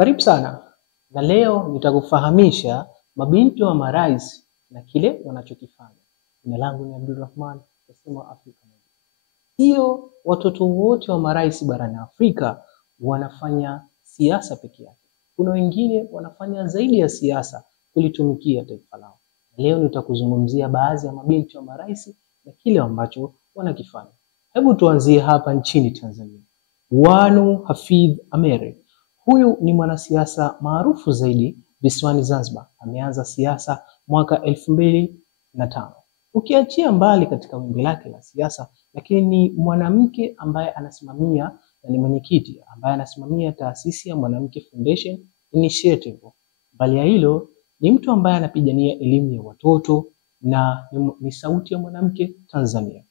Karibu sana. Na leo nitakufahamisha mabinti wa marais na kile wanachokifanya. Jina langu ni Abdulrahman, nasema Afrika. Sio watoto wote wa marais barani Afrika wanafanya siasa peke yake. Kuna wengine wanafanya zaidi ya siasa kulitumikia taifa lao. Leo nitakuzungumzia baadhi ya mabinti wa marais na kile ambacho wanakifanya. Hebu tuanzie hapa nchini Tanzania. Wanu Hafidh Ameir. Huyu ni mwanasiasa maarufu zaidi visiwani Zanzibar. Ameanza siasa mwaka 2005. Ukiachia mbali katika wimbi lake la siasa, lakini ni mwanamke ambaye anasimamia na ni mwenyekiti ambaye anasimamia taasisi ya Mwanamke Foundation Initiative. Bali ya hilo, ni mtu ambaye anapigania elimu ya watoto na ni sauti ya mwanamke Tanzania.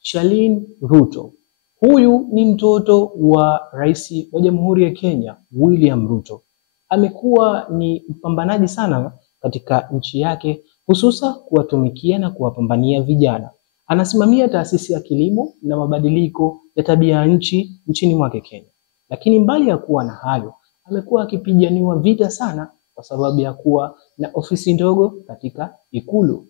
Charlene Ruto. Huyu ni mtoto wa rais wa Jamhuri ya Kenya, William Ruto. Amekuwa ni mpambanaji sana katika nchi yake, hususa kuwatumikia na kuwapambania vijana. Anasimamia taasisi ya kilimo na mabadiliko ya tabia ya nchi nchini mwake Kenya. Lakini mbali ya kuwa na hayo, amekuwa akipiganiwa vita sana kwa sababu ya kuwa na ofisi ndogo katika Ikulu.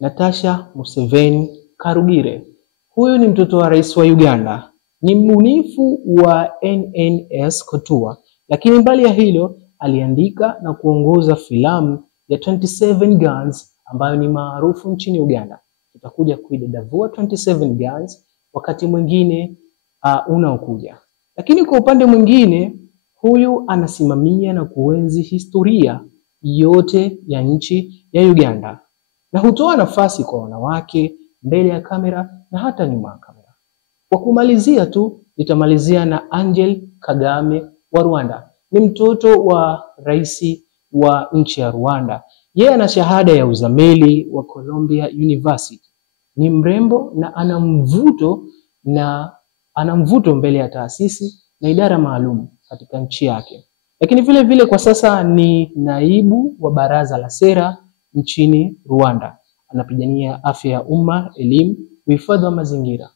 Natasha Museveni Karugire. Huyu ni mtoto wa rais wa Uganda. Ni mbunifu wa NNS Kotua, lakini mbali ya hilo aliandika na kuongoza filamu ya 27 Guns ambayo ni maarufu nchini Uganda. Tutakuja kuidadavua 27 Guns wakati mwingine unaokuja. Lakini kwa upande mwingine, huyu anasimamia na kuenzi historia yote ya nchi ya Uganda na hutoa nafasi kwa wanawake mbele ya kamera na hata nyuma ya kamera. Kwa kumalizia tu, nitamalizia na Angel Kagame wa Rwanda. Ni mtoto wa rais wa nchi ya Rwanda. Yeye ana shahada ya uzamili wa Columbia University. Ni mrembo na ana mvuto mbele ya taasisi na idara maalum katika nchi yake. Lakini vile vile kwa sasa ni naibu wa baraza la sera nchini Rwanda. Anapigania afya ya umma, elimu, uhifadhi wa mazingira.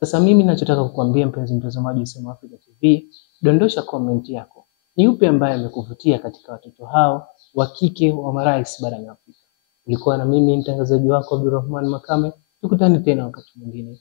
Sasa mimi ninachotaka kukuambia mpenzi mtazamaji wa Sema Africa TV, dondosha comment yako. Ni yupi ambaye amekuvutia katika watoto hao wa kike wa marais barani Afrika? Ulikuwa na mimi mtangazaji wako Abdulrahman Makame. Tukutane tena wakati mwingine.